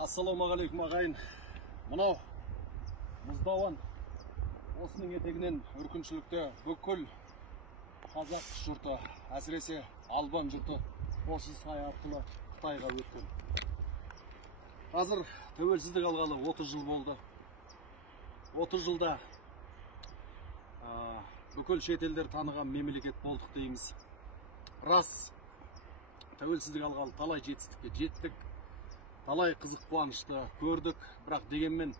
Ассалаумағалейкум ағайын. Мынау мұздауан осының етегінен үркіншілікте бүкіл қазақ жұрты, әсіресе албан жұрты осы сай арқылы Қытайға өткен. Қазір тәуелсіздік алғалы 30 жыл болды. 30 жылда бүкіл шетелдер таныған мемлекет болдық дейміз. Рас, тәуелсіздік алғалы талай жетістікке жеттік. Талай қызық қуанышты көрдік, бірақ дегенмен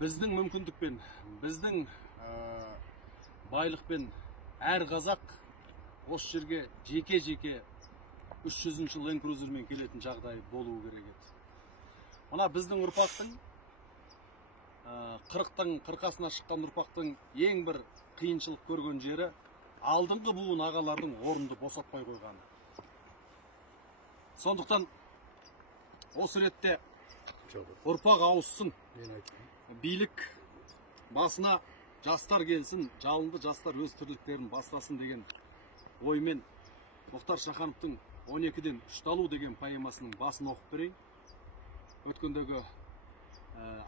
біздің мүмкіндікпен, біздің байлықпен әр қазақ осы жерге жеке-жеке 300-ші Land Cruiserмен келетін жағдай болуы керек еді. Мына біздің ұрпақтың 40-тың қырқасына шыққан ұрпақтың ең бір қиыншылық көрген жері алдыңғы буын ағалардың орынды босатпай қойғаны. Сондықтан осы ретте ұрпақ ауыссын, билік басына жастар келсін, жалынды жастар өз тірліктерін бастасын деген оймен Мұхтар Шахановтың 12-ден ұшталу деген поэмасының басын оқып берейін. Өткендегі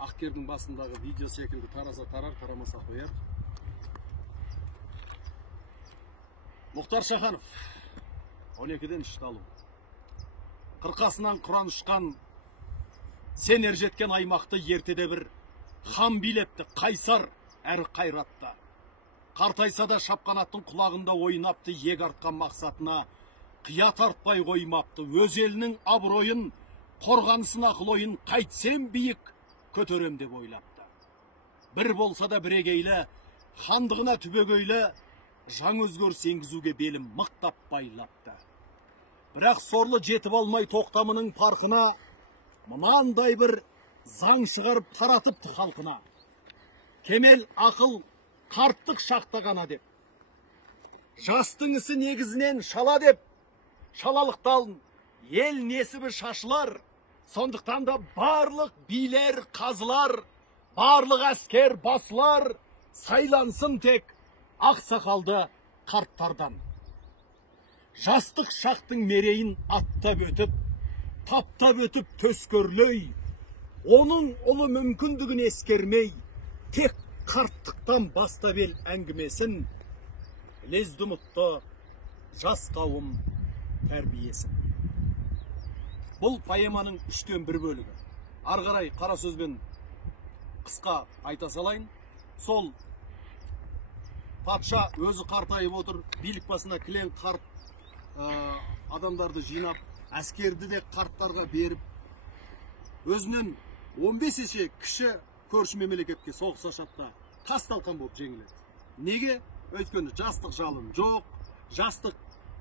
Ақкердің басындағы видео секілді тараза тарар, тарамаса қояр. Мұхтар Шаханов 12-ден ұшталу. Қырқасынан құран ұшқан, сен ержеткен аймақты ертеде бір хан билепті, қайсар әрі қайратты. Қартайса да шапқанаттың құлағында ойнапты, ек артқан мақсатына қия тартпай қоймапты. Өз елінің абыройын, қорғанысын ақыл ойын қайтсем биік көтерем деп ойлапты. Бір болса да бірегейлі, хандығына түбегейлі, жаңа өзгеріс енгізуге белім мықтап байлапты. Бірақ сорлы жетіп алмай тоқтамының парқына, мынандай бір заң шығарып таратыпты халқына. Кемел ақыл қарттық шақта ғана деп. Жастың ісі негізінен шала деп. Шалалықтан ел несібі шашылар. Сондықтан да барлық билер, қазылар, барлық әскер басылар, сайлансын тек ақсақалды қарттардан. Жастық шақтың мерейін аттап өтіп, таптап өтіп төскөрлөй, оның ұлы мүмкіндігін ескермей, тек қарттықтан бастап ел әңгімесін, лезді ұмытты жас қауым тәрбиесін. Бұл поэманың 3-тен 1 бөлігі. Арғарай қара сөзбен қысқа айта салайын. Сол патша өзі қартайып отыр, билік басына кілең қарт адамдарды жинап, әскерді де қарттарға беріп, өзінен 15 есе кіші көрші мемлекетке соғыс ашапта тас-талқан болып жеңіледі. Неге? Өйткені жастық жалын жоқ, жастық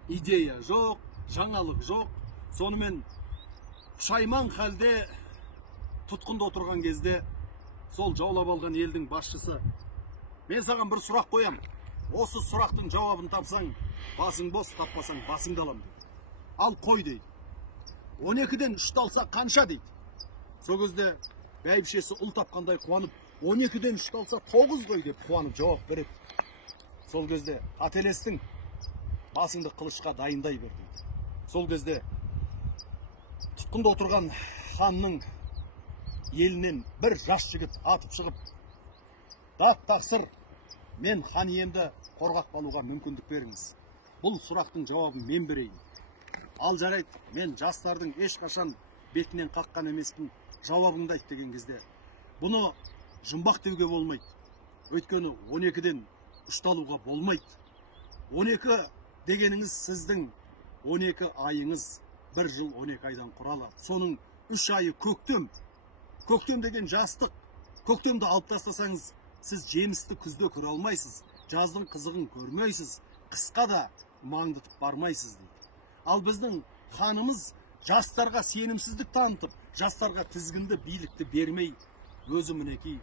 идея жоқ, жаңалық жоқ. Сонымен пұшайман халде тұтқында отырған кезде сол жаулап алған елдің басшысы: мен саған бір сұрақ қоям, осы сұрақтың жауабын тапсаң, басың бос, таппасаң басыңды алам дейді. Ал қой дейді. 12-ден ұшталса қанша дейді. Сол кезде бәйбішесі ұл тапқандай қуанып, 12-ден ұшталса 9 қой деп қуанып жауап береді. Сол кезде ателестің, басыңды қылышқа дайындай бер дейді. Сол кезде тұтқында отырған ханның елінен бір жас жігіт атып шығып: дат тақсыр, мен хан иемді қорғап қалуға мүмкіндік беріңіз. Бұл сұрақтың жауабын мен берейін. Ал жарайды, мен жастардың ешқашан бетінен қаққан емеспін, жауабыңды айт деген кезде, бұны жұмбақ деуге болмайды. Өйткені 12-ден ұшталуға болмайды. 12 дегеніңіз сіздің 12 айыңыз, 1 жыл 12 айдан құралады. Соның 3 айы көктем. Көктем деген жастық. Көктемді алып тастасаңыз, сіз жемісті күзде көре алмайсыз, жаздың қызығын көрмейсіз, қысқа да маңдытып бармайсыз дейді. Ал біздің ханымыз жастарға сенімсіздік танытып, жастарға тізгінді билікті бермей, өзі мінекей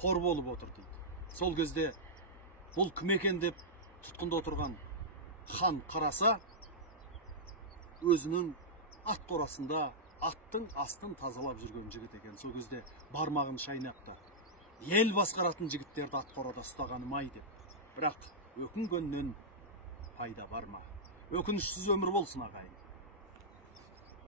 қор болып отыр дейді. Сол кезде бұл кім екен деп тұтқында отырған хан қараса, өзінің ат қорасында аттың астын тазалап жүрген жігіт екен. Сол кезде бармағын шайнапты: ел басқаратын жігіттерді ат қорада ұстағаным ай деп. Бірақ өкінгеннен пайда бар ма? Өкінішсіз өмір болсын ағайын.